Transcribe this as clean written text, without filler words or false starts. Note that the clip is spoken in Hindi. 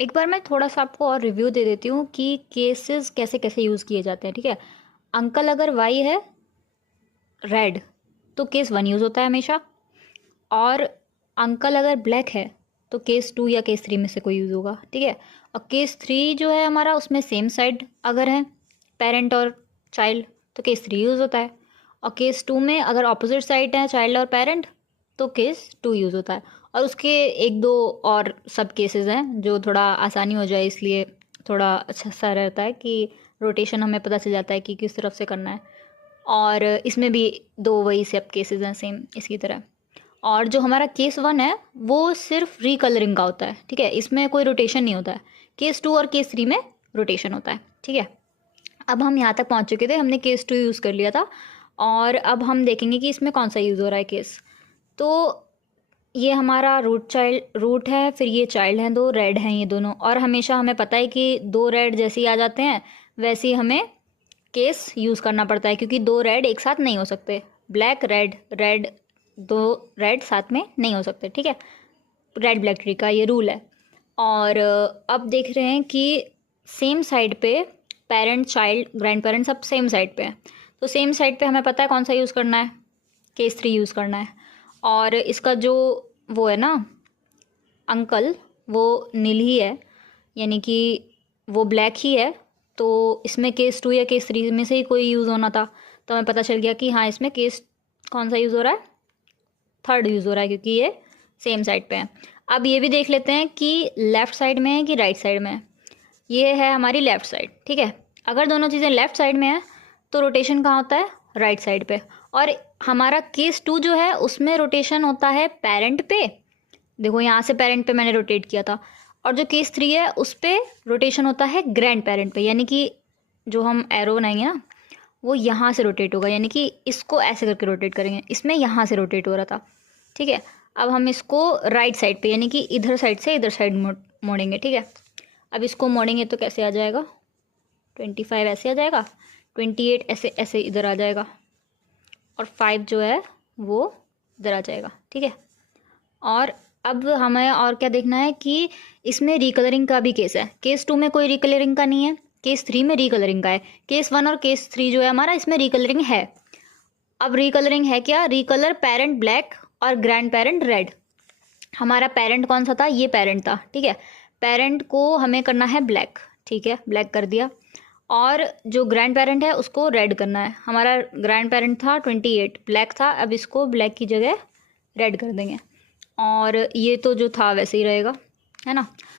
एक बार मैं थोड़ा सा आपको और रिव्यू दे देती हूँ कि केसेस कैसे कैसे यूज़ किए जाते हैं, ठीक है। अंकल अगर वाई है रेड तो केस 1 यूज़ होता है हमेशा, और अंकल अगर ब्लैक है तो केस 2 या केस 3 में से कोई यूज़ होगा, ठीक है। और केस 3 जो है हमारा, उसमें सेम साइड अगर है पेरेंट और चाइल्ड तो केस 3 यूज़ होता है। और केस 2 में अगर ऑपोजिट साइड है चाइल्ड और पेरेंट तो केस 2 यूज़ होता है। और उसके एक दो और सब केसेस हैं जो थोड़ा आसानी हो जाए इसलिए थोड़ा अच्छा सा रहता है कि रोटेशन हमें पता चल जाता है कि किस तरफ से करना है। और इसमें भी दो वही सब केसेस हैं सेम इसकी तरह। और जो हमारा केस 1 है वो सिर्फ रिकलरिंग का होता है, ठीक है, इसमें कोई रोटेशन नहीं होता है। केस 2 और केस 3 में रोटेशन होता है, ठीक है। अब हम यहाँ तक पहुँच चुके थे, हमने केस 2 यूज़ कर लिया था। और अब हम देखेंगे कि इसमें कौन सा यूज़ हो रहा है केस। तो ये हमारा रूट है, फिर ये चाइल्ड हैं, दो रेड हैं ये दोनों। और हमेशा हमें पता है कि दो रेड जैसे ही आ जाते हैं वैसे ही हमें केस यूज़ करना पड़ता है, क्योंकि दो रेड एक साथ नहीं हो सकते। ब्लैक रेड रेड, दो रेड साथ में नहीं हो सकते, ठीक है। रेड ब्लैक ट्री का ये रूल है। और अब देख रहे हैं कि सेम साइड पे पेरेंट चाइल्ड ग्रैंड पेरेंट सब सेम साइड पे हैं। तो सेम साइड पे हमें पता है कौन सा यूज़ करना है, केस 3 यूज़ करना है। और इसका जो वो है ना अंकल, वो नील ही है, यानी कि वो ब्लैक ही है। तो इसमें केस 2 या केस 3 में से ही कोई यूज़ होना था। तो हमें पता चल गया कि हाँ इसमें केस कौन सा यूज़ हो रहा है, थर्ड यूज़ हो रहा है, क्योंकि ये सेम साइड पे है। अब ये भी देख लेते हैं कि लेफ़्ट साइड में है कि राइट साइड में है। ये है हमारी लेफ़्ट साइड, ठीक है। अगर दोनों चीज़ें लेफ़्ट साइड में है तो रोटेशन कहाँ होता है, राइट साइड पे। और हमारा केस 2 जो है उसमें रोटेशन होता है पेरेंट पे। देखो यहाँ से पेरेंट पे मैंने रोटेट किया था। और जो केस 3 है उस पर रोटेशन होता है ग्रैंड पेरेंट पे, यानी कि जो हम एरो बनाएंगे ना वो यहाँ से रोटेट होगा, यानी कि इसको ऐसे करके रोटेट करेंगे, इसमें यहाँ से रोटेट हो रहा था, ठीक है। अब हम इसको राइट साइड पे यानी कि इधर साइड से इधर साइड मोड़ेंगे, ठीक है। अब इसको मोड़ेंगे तो कैसे आ जाएगा, 25 ऐसे आ जाएगा, 28 ऐसे ऐसे इधर आ जाएगा, और 5 जो है वो इधर आ जाएगा, ठीक है। और अब हमें और क्या देखना है कि इसमें रिकलरिंग का भी केस है। केस 2 में कोई रिकलरिंग का नहीं है, केस 3 में रिकलरिंग का है। केस 1 और केस 3 जो है हमारा इसमें रिकलरिंग है। अब रिकलरिंग है क्या, रिकलर पेरेंट ब्लैक और ग्रैंड पेरेंट रेड। हमारा पेरेंट कौन सा था, ये पेरेंट था, ठीक है। पेरेंट को हमें करना है ब्लैक, ठीक है, ब्लैक कर दिया। और जो ग्रैंड पेरेंट है उसको रेड करना है। हमारा ग्रैंड पेरेंट था 28, ब्लैक था, अब इसको ब्लैक की जगह रेड कर देंगे। और ये तो जो था वैसे ही रहेगा, है ना।